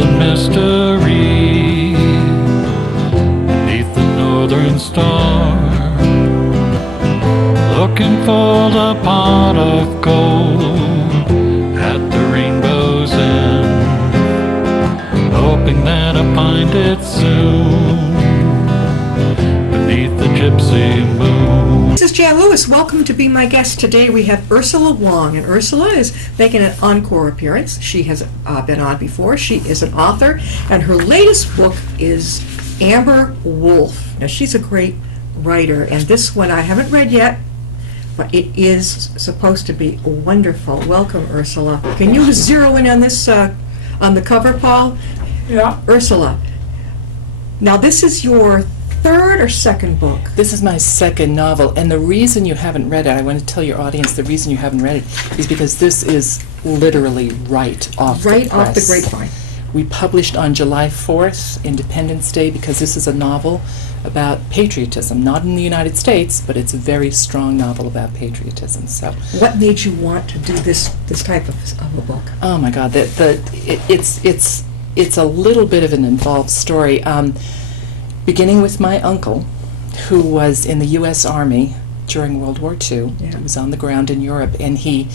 golden mystery beneath the northern star, looking for the pot of gold at the rainbow's end, hoping that I find it soon beneath the gypsy moon. This is Jan Lewis. Welcome to Be My Guest. Today we have Ursula Wong, and Ursula is making an encore appearance. She has been on before. She is an author, and her latest book is AmberWolf. Now, she's a great writer, and this one I haven't read yet, but it is supposed to be wonderful. Welcome, Ursula. Can you zero in on this, on the cover, Paul? Yeah. Ursula. Now, this is your third or second book? This is my second novel, and the reason you haven't read it, I want to tell your audience the reason you haven't read it is because this is literally right off the press. Right off the grapevine. We published on July 4th, Independence Day, because this is a novel about patriotism, not in the United States, but it's a very strong novel about patriotism. So, what made you want to do this type of a book? oh my God, it's a little bit of an involved story. Beginning with my uncle, who was in the U.S. Army during World War II. Yeah. He was on the ground in Europe, and he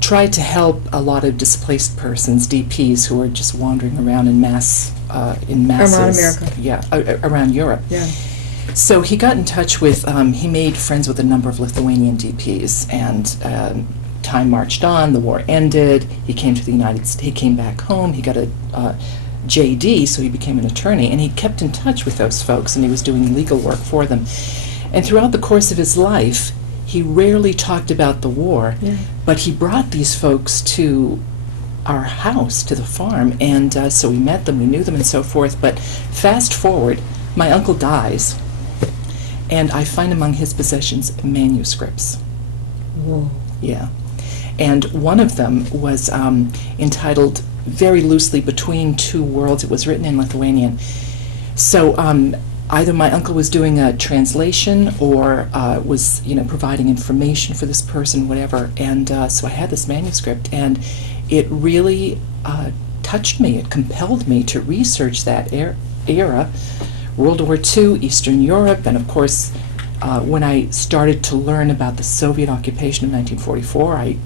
tried to help a lot of displaced persons, DPs, who were just wandering around in masses. Around America. Yeah, around Europe. Yeah. So he got in touch with, he made friends with a number of Lithuanian DPs, and time marched on, the war ended, he came to the United States, he came back home, he got a JD, so he became an attorney, and he kept in touch with those folks, and he was doing legal work for them. And throughout the course of his life, he rarely talked about the war, but he brought these folks to our house, to the farm, and so we met them, we knew them, and so forth. But fast forward, my uncle dies, and I find among his possessions manuscripts. Whoa. Yeah. And one of them was entitled very loosely Between Two Worlds. It was written in Lithuanian. So either my uncle was doing a translation or was, providing information for this person, whatever. And so I had this manuscript, and it really touched me. It compelled me to research that era, World War II, Eastern Europe, and of course, when I started to learn about the Soviet occupation of 1944, I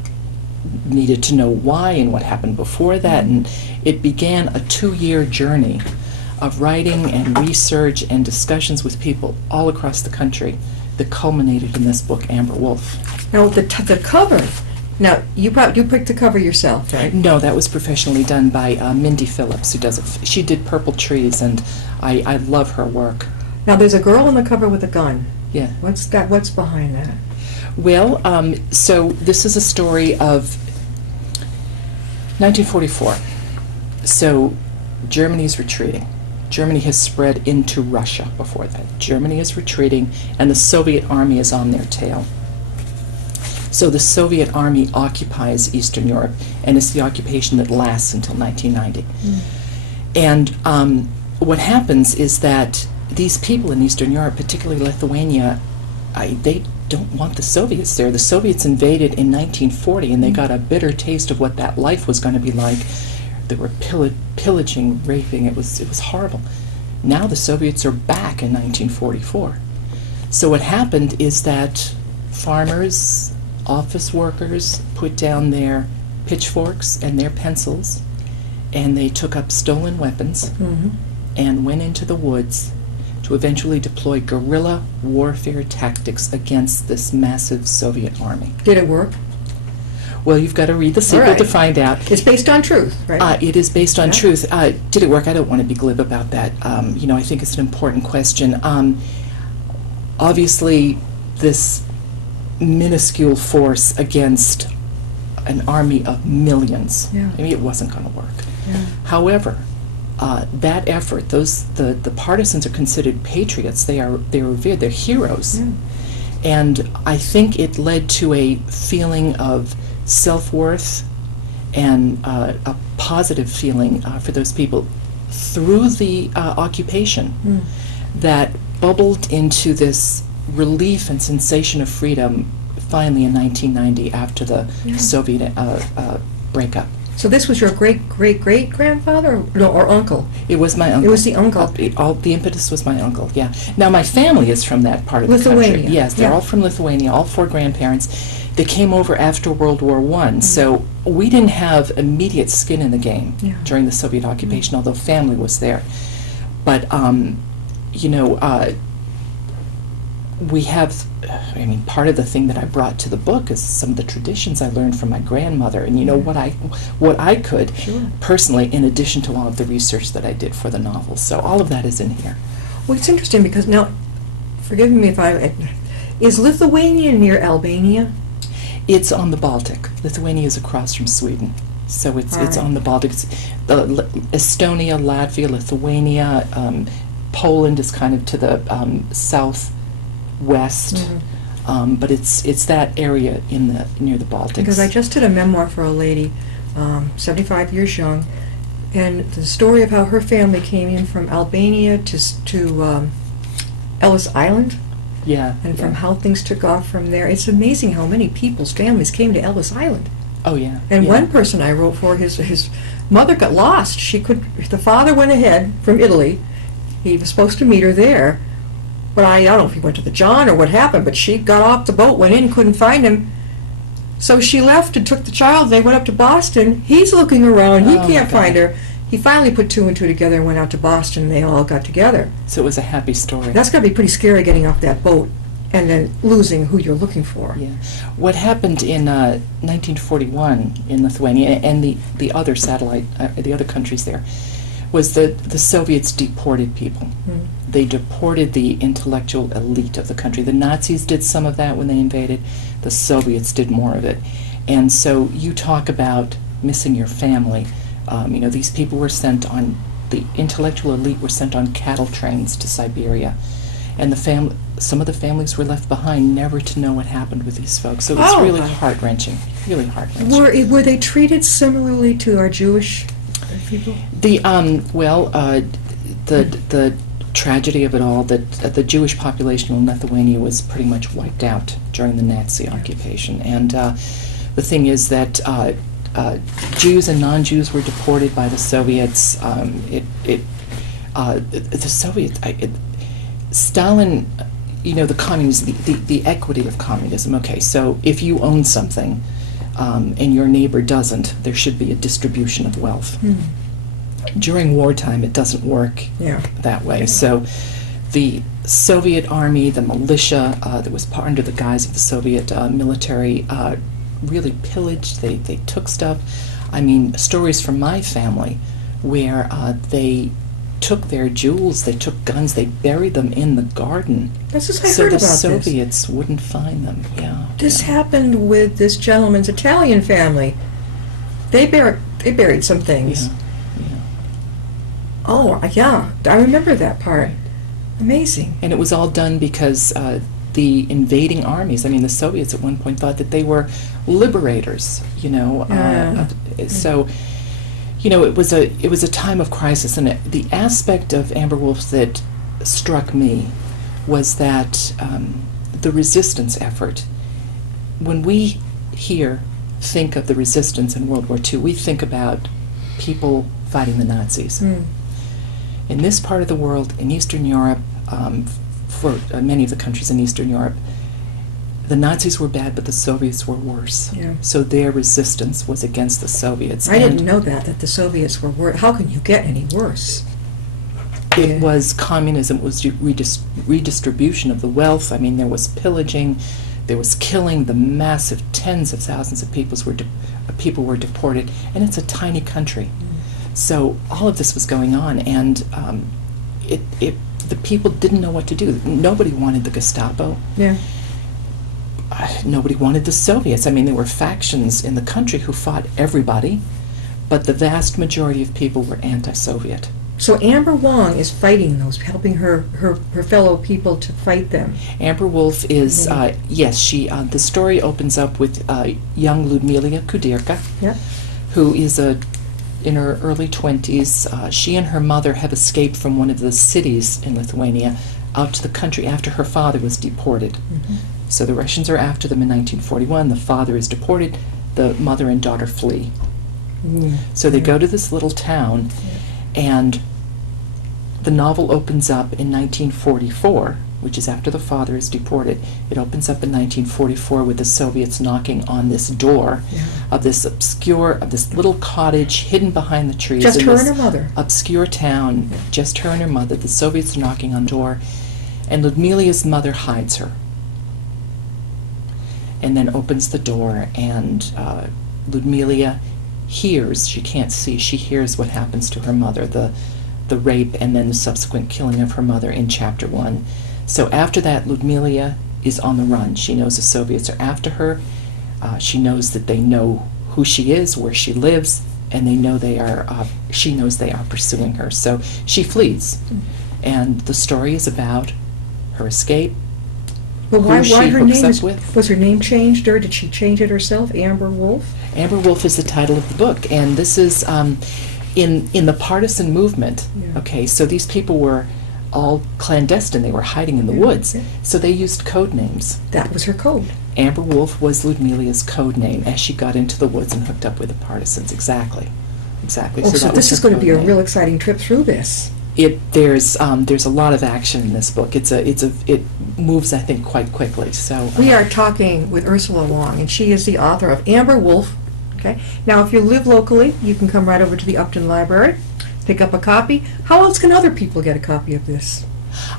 needed to know why and what happened before that, and it began a 2-year journey of writing and research and discussions with people all across the country that culminated in this book, AmberWolf. Now, the cover. Now, you picked the cover yourself, right? No, that was professionally done by Mindy Phillips, who does it. She did Purple Trees, and I love her work. Now, there's a girl on the cover with a gun. Yeah. What's behind that? Well, so this is a story of 1944. So Germany is retreating. Germany has spread into Russia before that. Germany is retreating, and the Soviet army is on their tail. So the Soviet army occupies Eastern Europe, and it's the occupation that lasts until 1990. And what happens is that these people in Eastern Europe, particularly Lithuania, they don't want the Soviets there. The Soviets invaded in 1940, and they got a bitter taste of what that life was going to be like. They were pillaging, raping. It was horrible. Now the Soviets are back in 1944. So what happened is that farmers, office workers put down their pitchforks and their pencils, and they took up stolen weapons and went into the woods to eventually deploy guerrilla warfare tactics against this massive Soviet army. Did it work? Well, you've got to read the sequel to find out. It's based on truth, right? It is based on truth. Did it work? I don't want to be glib about that. I think it's an important question. Obviously, this minuscule force against an army of millions, it wasn't going to work. However, that effort, the partisans are considered patriots. They're revered. They're heroes. And I think it led to a feeling of self-worth and a positive feeling for those people through the occupation that bubbled into this relief and sensation of freedom finally in 1990 after the Soviet breakup. So this was your great-great-great-grandfather or uncle? It was my uncle. It was the uncle. All the impetus was my uncle. Yeah. Now my family is from that part of the Lithuania. country. Yes, they're Yeah. all from Lithuania. All four grandparents. They came over after World War I, so we didn't have immediate skin in the game Yeah. during the Soviet occupation, although family was there. But we have, I mean, part of the thing that I brought to the book is some of the traditions I learned from my grandmother, and what I could Sure. personally, in addition to all of the research that I did for the novel. So all of that is in here. Well, it's interesting because now, forgive me if is Lithuania near Albania? It's on the Baltic. Lithuania is across from Sweden, so it's All right. on the Baltic. Estonia, Latvia, Lithuania, Poland is kind of to the southwest, but it's that area near the Baltics. Because I just did a memoir for a lady, 75 years young, and the story of how her family came in from Albania to Ellis Island, and from how things took off from there. It's amazing how many people's families came to Ellis Island. Oh yeah. And yeah. one person I wrote for, his mother got lost. The father went ahead from Italy. He was supposed to meet her there, but I don't know if he went to the John or what happened, but she got off the boat, went in, couldn't find him. So she left and took the child. They went up to Boston. He's looking around. He Oh, can't my find God. her. He finally put two and two together and went out to Boston, and they all got together. So it was a happy story. That's got to be pretty scary, getting off that boat and then losing who you're looking for. Yeah. What happened in 1941 in Lithuania and the other the other countries there, was that the Soviets deported people. They deported the intellectual elite of the country. The Nazis did some of that when they invaded. The Soviets did more of it. And so you talk about missing your family. These people were sent on, the intellectual elite were sent on cattle trains to Siberia. And some of the families were left behind, never to know what happened with these folks. So it's really heart-wrenching, really heart-wrenching. Were they treated similarly to our Jewish people? The tragedy of it all, that the Jewish population in Lithuania was pretty much wiped out during the Nazi occupation. And the thing is that Jews and non-Jews were deported by the Soviets. Stalin, the communism, the equity of communism. Okay, so if you own something and your neighbor doesn't, there should be a distribution of wealth. During wartime, it doesn't work that way. So the Soviet army, the militia that was under the guise of the Soviet military, really pillaged. They took stuff. I mean, stories from my family where they took their jewels, they took guns, they buried them in the garden. That's just I so heard the about Soviets wouldn't find them. Yeah. This happened with this gentleman's Italian family. They buried some things. Yeah. Oh, yeah, I remember that part. Right. Amazing. And it was all done because the invading armies, I mean, the Soviets at one point thought that they were liberators, so, it was a time of crisis. And the aspect of AmberWolf that struck me was that the resistance effort, when we think of the resistance in World War II, we think about people fighting the Nazis. In this part of the world, in Eastern Europe, for many of the countries in Eastern Europe, the Nazis were bad, but the Soviets were worse. Yeah. So their resistance was against the Soviets. I didn't know that the Soviets were worse. How can you get any worse? It was communism, it was redistribution of the wealth. I mean, there was pillaging, there was killing. The massive tens of thousands of people were deported, and it's a tiny country. So all of this was going on, and the people didn't know what to do. Nobody wanted the Gestapo. Yeah. Nobody wanted the Soviets. I mean, there were factions in the country who fought everybody, but the vast majority of people were anti-Soviet. So Amber Wong is fighting those, helping her fellow people to fight them. AmberWolf is, yes, she. The story opens up with young Ludmila Kudirka, who is in her early 20s. She and her mother have escaped from one of the cities in Lithuania out to the country after her father was deported. So the Russians are after them in 1941. The father is deported. The mother and daughter flee. So they go to this little town, and the novel opens up in 1944, which is after the father is deported. It opens up in 1944 with the Soviets knocking on this door of this little cottage hidden behind the trees. Just in her this and her mother. Obscure town, just her and her mother. The Soviets are knocking on the door, and Ludmila's mother hides her. And then opens the door, and Ludmila hears, she can't see, she hears what happens to her mother, the rape and then the subsequent killing of her mother in chapter 1. So after that, Ludmila is on the run. She knows the Soviets are after her. She knows that they know who she is, where she lives, and they know she knows they are pursuing her. So she flees. And the story is about her escape. But why she her hooks name up with. was her name changed, or did she change it herself? AmberWolf? AmberWolf is the title of the book, and this is in the partisan movement. Yeah. Okay, so these people were all clandestine. They were hiding in the woods, so they used code names. That was her code. AmberWolf was Ludmila's code name as she got into the woods and hooked up with the partisans. Exactly. Oh, so that this was is her going to be a code name. real exciting trip through this. There's a lot of action in this book. It moves, I think, quite quickly. So We are talking with Ursula Wong, and she is the author of AmberWolf. Okay. Now, if you live locally, you can come right over to the Upton Library, pick up a copy. How else can other people get a copy of this?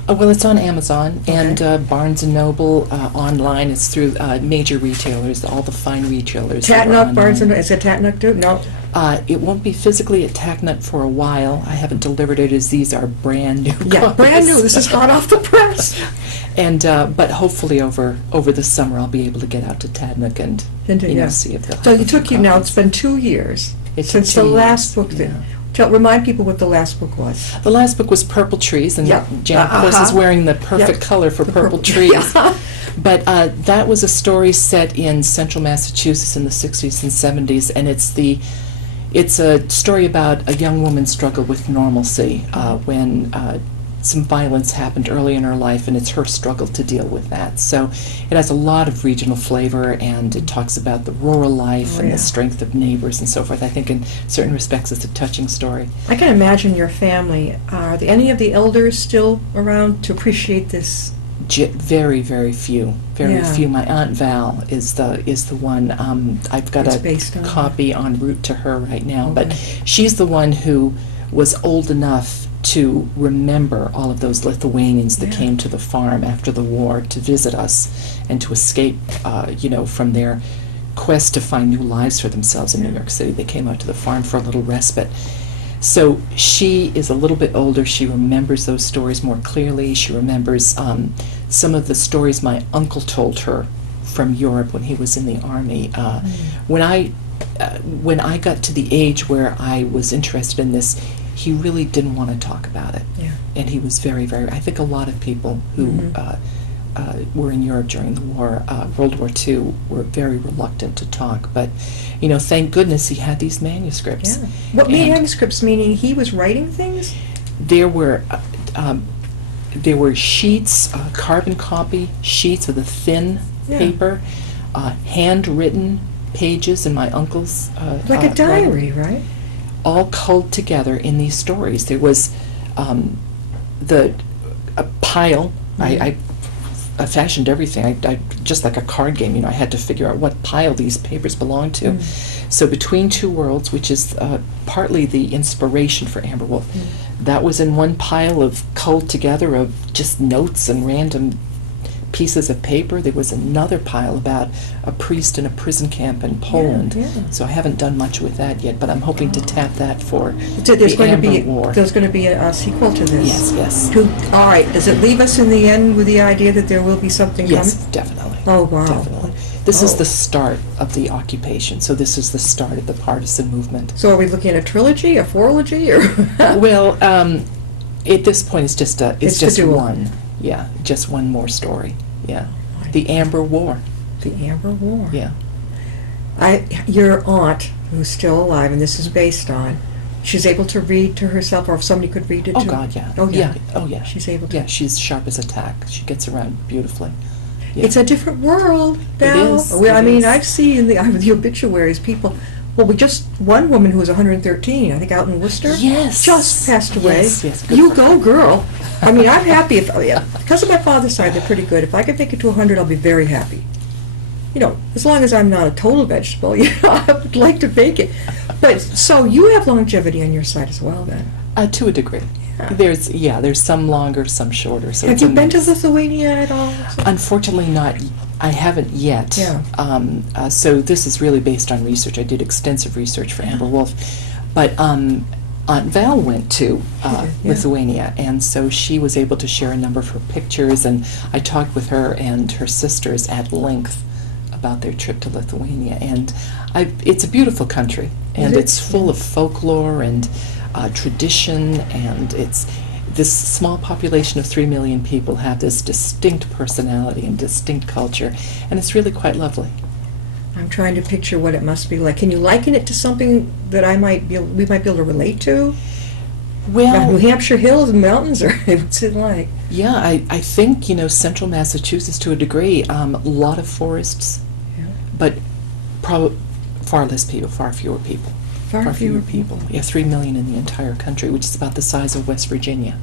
Well, it's on Amazon Okay. and Barnes & Noble online. It's through major retailers, all the fine retailers. that are Tatnuck, Barnes & online. Noble. Is it Tatnuck too? No. It won't be physically at Tatnut for a while. I haven't delivered it, as these are brand new Yeah, copies. brand new. This is hot off the press. And but hopefully over the summer I'll be able to get out to Tatnuk and see if they'll. So have a few now copies. it's been 2 years It took since the 2 last years, book. Then, yeah. remind people what the last book was. The last book was Purple Trees, and Yep. Jan, of course, is wearing the perfect Yep. color for The purple purple- trees. Yeah. But that was a story set in central Massachusetts in the 60s and 70s, and it's a story about a young woman's struggle with normalcy when some violence happened early in her life, and it's her struggle to deal with that. So it has a lot of regional flavor, and it talks about the rural life and yeah. the strength of neighbors and so forth. I think in certain respects it's a touching story. I can imagine your family. Are any of the elders still around to appreciate this? Very, very few. Very Yeah. few. My Aunt Val is the one. I've got It's a based on. copy en route to her right now, but Okay. she's the one who was old enough to remember all of those Lithuanians that Yeah. came to the farm after the war to visit us and to escape, from their quest to find new lives for themselves in New York City. They came out to the farm for a little respite. So she is a little bit older. She remembers those stories more clearly. She remembers some of the stories my uncle told her from Europe when he was in the army. When I got to the age where I was interested in this, he really didn't want to talk about it. Yeah. And he was very, very, I think a lot of people who were in Europe during the war, World War II, were very reluctant to talk. But, thank goodness he had these manuscripts. Yeah. What And manuscripts? Meaning he was writing things? There were sheets, carbon copy sheets of the thin Yeah. paper, handwritten pages in my uncle's Like a writing, diary, right? all culled together in these stories. There was a pile. I fashioned everything. I just like a card game. I had to figure out what pile these papers belonged to. So Between Two Worlds, which is partly the inspiration for AmberWolf, that was in one pile of culled together of just notes and random pieces of paper. There was another pile about a priest in a prison camp in Poland. Yeah. So I haven't done much with that yet, but I'm hoping to tap that for So there's the going Amber to be War. there's going to be a sequel to this. Yes, yes. All right. Does it leave us in the end with the idea that there will be something Yes, coming? definitely. Oh, wow. Definitely. This is Oh. the start of the occupation, so this is the start of the partisan movement. So are we looking at a trilogy, a fourlogy, or? Well, at this point, it's just It's the just duel. one. Yeah, just one more story. Yeah. The Amber War. The Amber War. Yeah. Your aunt, who's still alive, and this is based on, she's able to read to herself, or if somebody could read it Oh to God, yeah. Oh, yeah. Oh yeah. She's able to. Yeah, she's sharp as a tack. She gets around beautifully. Yeah. It's a different world now. is, Well, it I mean, is. I've seen the obituaries, people Well, we just, one woman who was 113, I think out in Worcester. Yes. Just passed away. Yes, good You for go, her. girl. I mean, I'm happy if, because of my father's side, they're pretty good. If I can make it to 100, I'll be very happy. You know, as long as I'm not a total vegetable, I would like to make it. But, so you have longevity on your side as well, then? To a degree. Yeah. There's some longer, some shorter. So Have it's you a been to mix. Lithuania at all? Unfortunately not. I haven't yet. Yeah. So this is really based on research. I did extensive research for AmberWolf. But Aunt Val went to Yeah. Lithuania, and so she was able to share a number of her pictures, and I talked with her and her sisters at length about their trip to Lithuania. And it's a beautiful country, and Is it? it's full of folklore and tradition, and it's this small population of 3 million people have this distinct personality and distinct culture, and it's really quite lovely. I'm trying to picture what it must be like. Can you liken it to something that we might be able to relate to? Well, New Hampshire hills and mountains, or what's it like? yeah, I think, central Massachusetts to a degree, a lot of forests, Yeah. but far less people, far fewer people. Far fewer people. Yeah, 3 million in the entire country, which is about the size of West Virginia.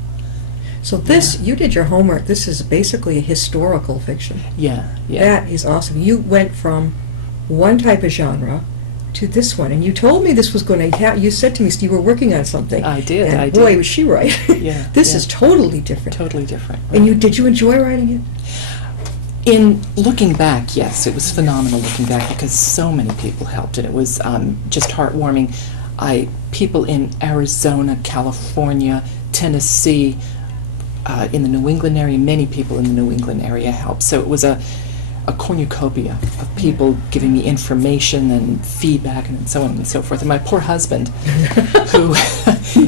So this, you did your homework. This is basically a historical fiction. Yeah. That is awesome. You went from one type of genre to this one, and you told me this was going to you said to me you were working on something. I did, And I boy, did. was she right. Yeah, This yeah. is totally different. Totally different. And did you enjoy writing it? In looking back, yes, it was phenomenal looking back because so many people helped, and it was just heartwarming. People in Arizona, California, Tennessee, in the New England area, many people in the New England area helped. So it was a cornucopia of people giving me information and feedback and so on and so forth. And my poor husband, who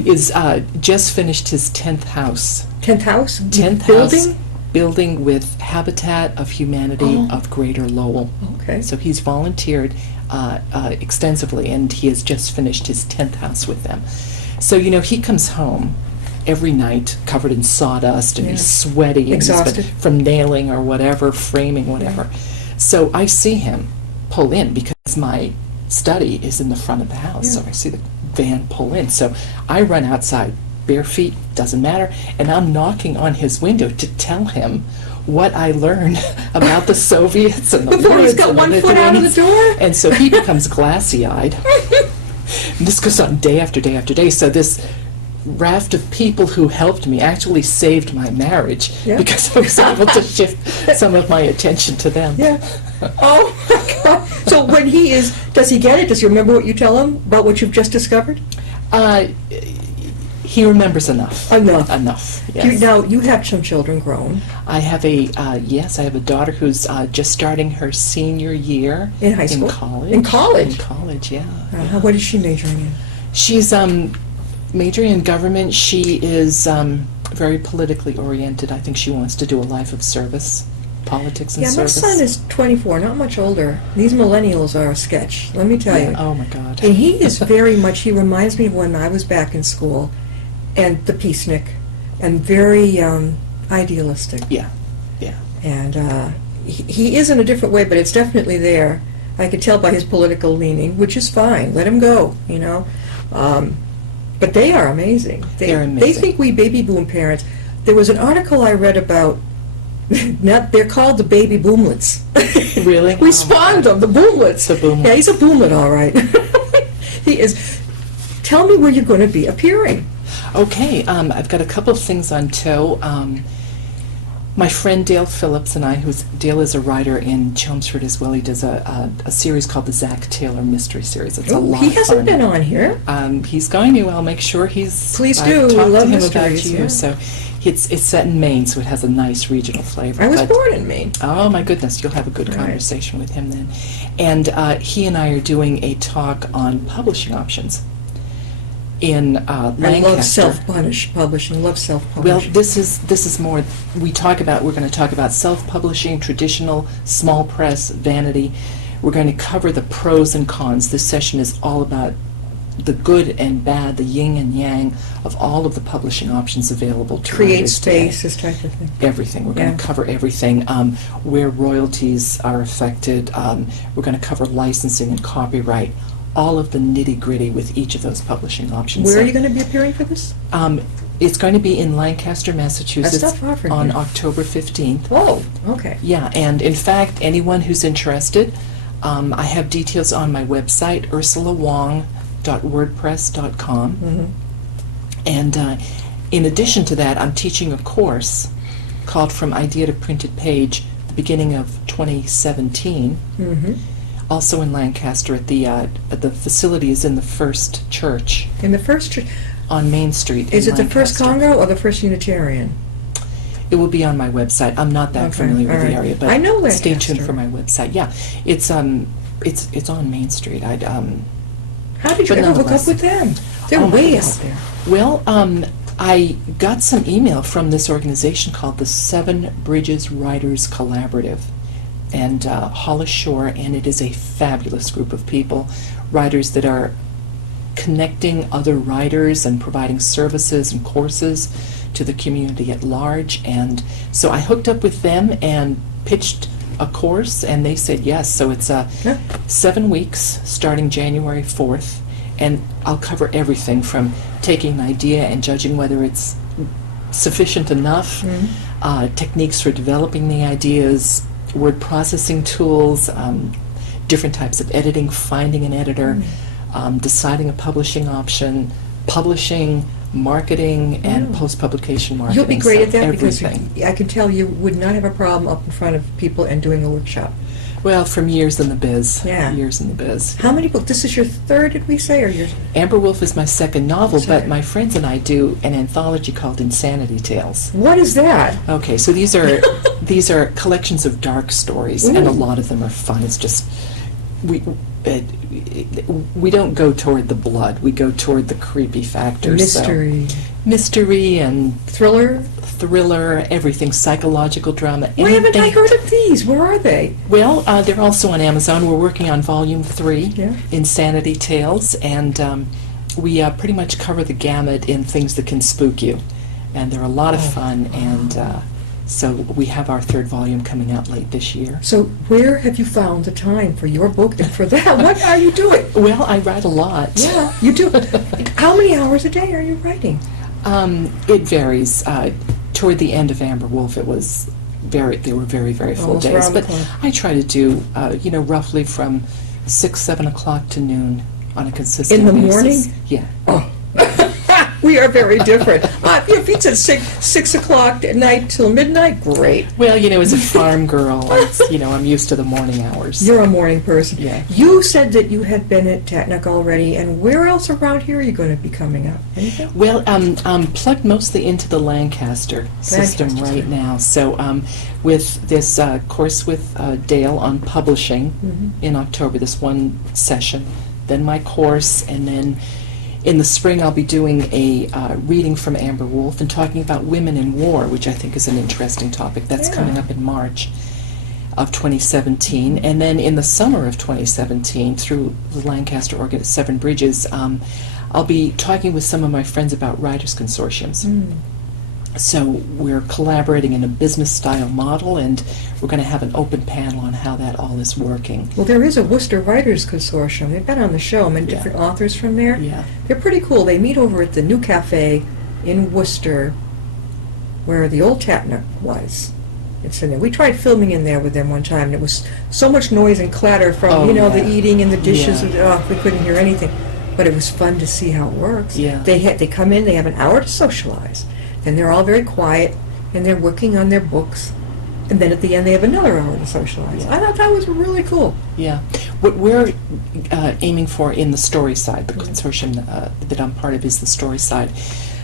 is just finished his 10th house. 10th house? 10th building? house building with Habitat of Humanity Oh. of Greater Lowell. Okay. So he's volunteered extensively, and he has just finished his 10th house with them. So, he comes home every night covered in sawdust, and Yeah. he's sweaty. And Exhausted. from nailing or whatever, framing, whatever. So I see him pull in because my study is in the front of the house. Yeah. So I see the van pull in. So I run outside, bare feet, doesn't matter, and I'm knocking on his window to tell him what I learned about the Soviets and the Before he's words got and the 1 foot out of the Lithuanians. door? And so he becomes glassy-eyed. And this goes on day after day after day. So this raft of people who helped me actually saved my marriage Yeah. because I was able to shift some of my attention to them. Yeah. Oh, my God. So when does he get it? Does he remember what you tell him about what you've just discovered? He remembers enough. Enough. Yes. Now, you have some children grown. I have a daughter who's just starting her senior year In high school? In college. In college? In college, yeah. What is she majoring in? She's majoring in government. She is very politically oriented. I think she wants to do a life of service, politics and Yeah, my service. son is 24, not much older. These millennials are a sketch, let me tell you. Oh my God. And he is very much, he reminds me of when I was back in school, and the peacenik, and very idealistic. Yeah. And he is in a different way, but it's definitely there. I could tell by his political leaning, which is fine. Let him go, But they are amazing. They're amazing. They think we baby boom parents. There was an article I read about. They're called the baby boomlets. Really? We spawned them, the boomlets. The boomlets. Yeah, he's a boomlet, all right. He is. Tell me where you're going to be appearing. Okay, I've got a couple of things on tow. My friend Dale Phillips and I, Dale is a writer in Chelmsford as well. He does a series called the Zach Taylor Mystery Series. It's a Ooh, lot he of hasn't fun. been on here. He's going to. I'll make sure he's. Please I've do. We talked love to him mysteries, about you. yeah. So it's set in Maine, so it has a nice regional flavor. I was but- born in Maine. Oh my goodness, you'll have a good Right. conversation with him then. And he and I are doing a talk on publishing options in Lancaster. I love self-publishing. Love self-publishing. Well, this is more. We're going to talk about self-publishing, traditional, small press, vanity. We're going to cover the pros and cons. This session is all about the good and bad, the yin and yang of all of the publishing options available to create writers today. space, this type of thing. Everything. We're going Yeah. to cover everything. Where royalties are affected. We're going to cover licensing and copyright. all of the nitty-gritty with each of those publishing options. Where So, are you going to be appearing for this? It's going to be in Lancaster, Massachusetts That's not far from on here. October 15th. Oh, okay. Yeah, and in fact, anyone who's interested, I have details on my website, ursulawong.wordpress.com. Mhm. And in addition to that, I'm teaching a course called From Idea to Printed Page, the beginning of 2017, Mhm. also in Lancaster at the facilities in the First Church In the first, on Main Street. is in it the First Lancaster. Congo or the First Unitarian? It will be on my website. I'm not that Okay, familiar with all the right. area, but I know stay tuned Lancaster. for my website. Yeah, it's on Main Street. How did you But ever hook up nonetheless- with them? They're Oh, my way goodness. out there. Well, I got some email from this organization called the Seven Bridges Writers Collaborative, and Hollis Shore, and it is a fabulous group of people, writers that are connecting other writers and providing services and courses to the community at large. And so I hooked up with them and pitched a course, and they said yes. So it's Yeah. 7 weeks starting January 4th, and I'll cover everything from taking an idea and judging whether it's sufficient enough, techniques for developing the ideas, word processing tools, different types of editing, finding an editor, deciding a publishing option, publishing, marketing, and post-publication marketing. You'll be great So at that because everything. I can tell you would not have a problem up in front of people and doing a workshop. Well, from years in the biz. Yeah. Years in the biz. How many books? This is your third, did we say, or your? AmberWolf is my second novel, but Second. my friends and I do an anthology called Insanity Tales. What is that? Okay, so these are collections of dark stories, and a lot of them are fun. It's just we don't go toward the blood; we go toward the creepy factor. Mystery, mystery, and thriller. thriller, everything, psychological drama. Why haven't I anything- heard of these? Where are they? Well, they're also on Amazon. We're working on Volume 3, Yeah. Insanity Tales, and we pretty much cover the gamut in things that can spook you. And they're a lot of fun, and so we have our third volume coming out late this year. So where have you found the time for your book and for that? What are you doing? Well, I write a lot. Yeah, you do. How many hours a day are you writing? It varies. Toward the end of AmberWolf, they were very, very full Almost days. round the But clock. I try to do, roughly from 6, 7 o'clock to noon on a consistent In the basis. morning? Yeah. Oh. We are very different. If it's at 6 o'clock at night till midnight, great. Well, as a farm girl, I'm used to the morning hours. You're a morning person. Yeah. You said that you had been at Tatnuck already, and where else around here are you going to be coming up? Anything? Well, I'm plugged mostly into the Lancaster system Lancaster. right now. So with this course with Dale on publishing in October, this one session, then my course, and then in the spring I'll be doing a reading from AmberWolf and talking about women in war, which I think is an interesting topic. That's Yeah. coming up in March of 2017. And then in the summer of 2017, through the Lancaster Seven Bridges, I'll be talking with some of my friends about writers' consortiums. So we're collaborating in a business-style model, and we're going to have an open panel on how that all is working. Well, there is a Worcester Writers Consortium. They've been on the show, and Yeah. different authors from there. Yeah. They're pretty cool. They meet over at the new cafe in Worcester, where the old Tatnuck was. It's in there. We tried filming in there with them one time, and it was so much noise and clatter from, Oh, the yeah. eating and the dishes. Yeah. And, we couldn't hear anything. But it was fun to see how it works. Yeah. They come in, they have an hour to socialize. Then they're all very quiet, and they're working on their books. And then at the end, they have another hour to socialize. Yeah. I thought that was really cool. Yeah. What we're aiming for in the story side, the consortium that I'm part of is the story side.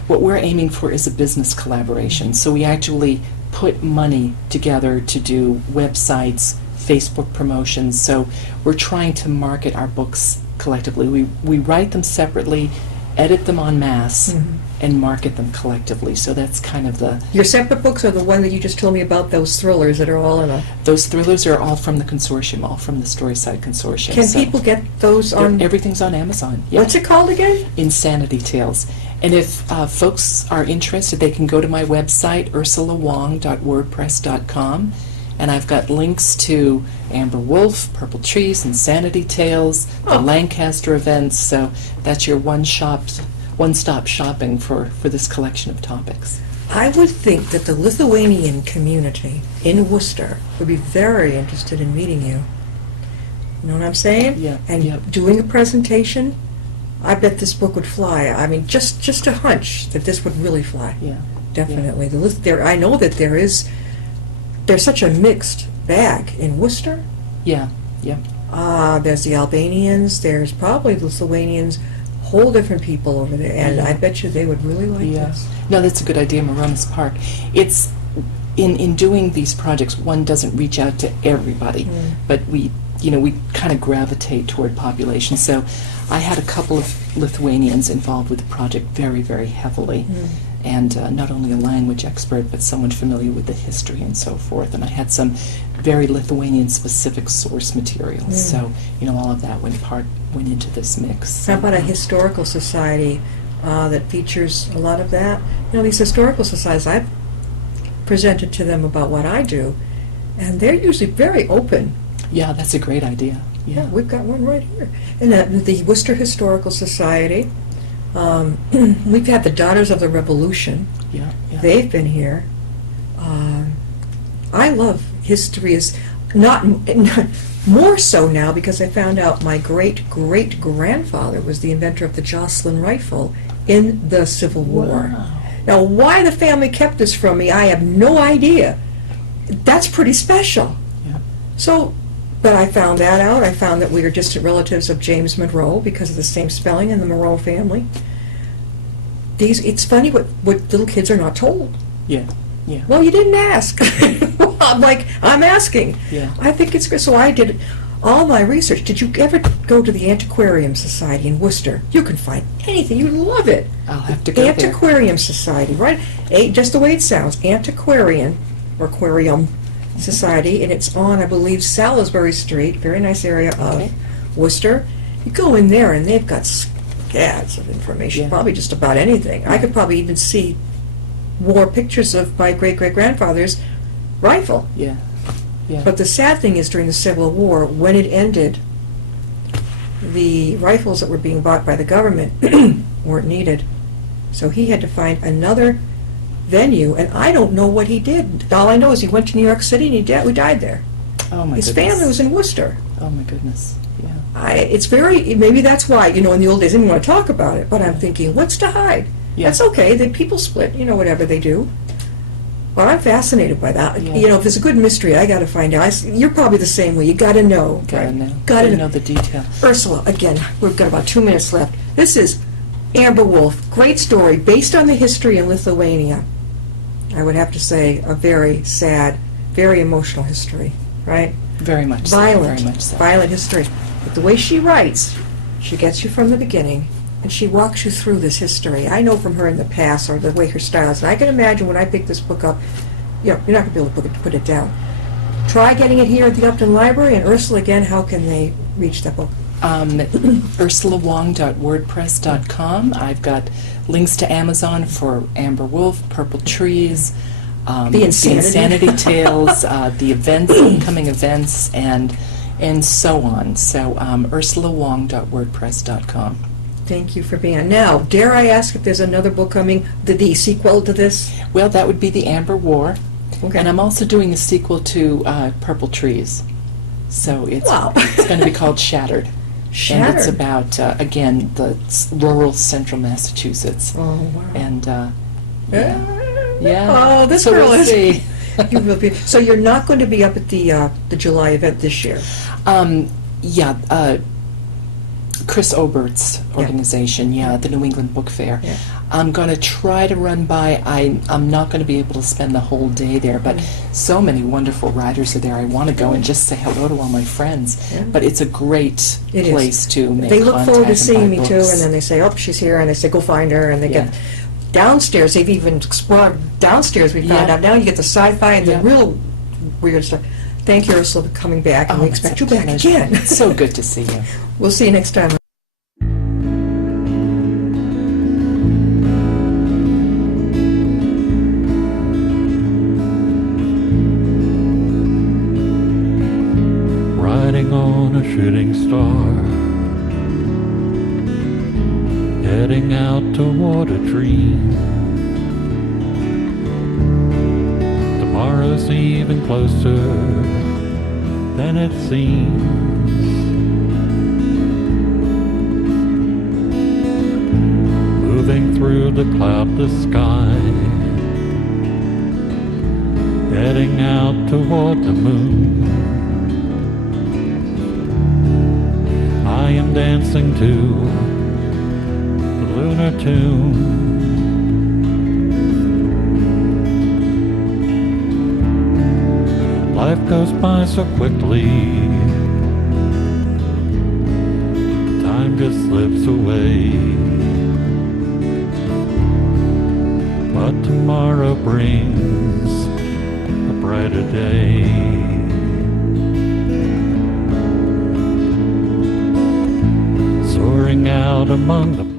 What we're aiming for is a business collaboration. So we actually put money together to do websites, Facebook promotions. So we're trying to market our books collectively. We write them separately, edit them en masse, and market them collectively. So that's kind of the... Your separate books are the one that you just told me about, those thrillers that are all in a... Those thrillers are all from the consortium, all from the Storyside Consortium. Can So people get those on... everything's on Amazon. Yeah. What's it called again? Insanity Tales. And if folks are interested, they can go to my website, ursulawong.wordpress.com, And I've got links to AmberWolf, Purple Trees, Insanity Tales, the Lancaster events, so that's your one-stop shopping for this collection of topics. I would think that the Lithuanian community in Worcester would be very interested in meeting you. You know what I'm saying? Yeah. And yeah. doing a presentation, I bet this book would fly. I mean, just a hunch that this would really fly. Yeah. Definitely. I know that there's such a mixed bag in Worcester. Yeah. There's the Albanians, there's probably the Lithuanians, whole different people over there, and I bet you they would really like this. No, that's a good idea, Moronis Park. It's in doing these projects, one doesn't reach out to everybody, but we kind of gravitate toward population. So I had a couple of Lithuanians involved with the project very, very heavily, and not only a language expert, but someone familiar with the history and so forth. And I had some very Lithuanian-specific source materials. So, all of that went into this mix. How about a historical society that features a lot of that? These historical societies, I've presented to them about what I do, and they're usually very open. Yeah, that's a great idea. Yeah, we've got one right here. And the Worcester Historical Society, we've had the Daughters of the Revolution. Yeah. They've been here. I love history, is not more so now because I found out my great-great-grandfather was the inventor of the Jocelyn rifle in the Civil War. Wow. Now, why the family kept this from me, I have no idea. That's pretty special. Yeah. So, but I found that out. I found that we are distant relatives of James Monroe because of the same spelling in the Monroe family. It's funny what little kids are not told. Yeah. Well, you didn't ask. I'm asking. Yeah. I think it's good. So I did all my research. Did you ever go to the Antiquarium Society in Worcester? You can find anything. You love it. I'll have to go there. Antiquarium Society, right? Just the way it sounds. Antiquarian, or Aquarium Society, and it's on, I believe, Salisbury Street, very nice area of Worcester. You go in there, and they've got scads of information, probably just about anything. I could probably even see more pictures of my great-great-grandfather's rifle. Yeah. But the sad thing is, during the Civil War, when it ended, the rifles that were being bought by the government weren't needed. So he had to find another venue, and I don't know what he did. All I know is he went to New York City, and we died there. Oh, my His goodness. family was in Worcester. Oh, my goodness. Yeah. It's maybe that's why, in the old days, I didn't want to talk about it, but I'm thinking, what's to hide? Yeah. That's okay. The people split, whatever they do. Well, I'm fascinated by that. Yeah. If there's a good mystery, I got to find out. You're probably the same way. You got to know. Gotta know. Gotta know the detail. Ursula, again, we've got about 2 minutes left. This is AmberWolf. Great story, based on the history in Lithuania. I would have to say a very sad, very emotional history, right? Very much Violent, so. Very much so. Violent history. But the way she writes, she gets you from the beginning, and she walks you through this history. I know from her in the past, or the way her style is, and I can imagine when I pick this book up, you're not going to be able to put it down. Try getting it here at the Upton Library, and Ursula, again, how can they reach that book? UrsulaWong.wordpress.com. I've got links to Amazon for AmberWolf, Purple Trees, The Insanity Tales, the events, upcoming events, and so on. So UrsulaWong.wordpress.com. Thank you for being on. Now, dare I ask if there's another book coming, the sequel to this? Well, that would be The Amber War. Okay. And I'm also doing a sequel to Purple Trees. So it's Wow. it's going to be called Shattered. Shattered. And it's about, again, the rural central Massachusetts. Oh, wow. And, Yeah. yeah. Oh, this so girl we'll is. see. You will be. So you're not going to be up at the July event this year? Chris Obert's organization, the New England Book Fair. Yeah. I'm going to try to run by. I'm not going to be able to spend the whole day there, but so many wonderful writers are there. I want to go and just say hello to all my friends. Yeah. But it's a great place to make They look contact forward to and seeing buy me too, books. and then they say, "Oh, she's here," and they say, "Go find her," and they get downstairs. They've even explored downstairs. We found out now you get the sci-fi and the real weird stuff. Thank you, Ursula, for coming back, and we it's expect a you back pleasure. again. It's so good to see you. We'll see you next time. heading out toward a dream. Tomorrow's even closer than it seems. Moving through the cloudless sky, heading out toward the moon. I am dancing to the lunar tune. Life goes by so quickly, time just slips away. But tomorrow brings a brighter day. Soaring out among the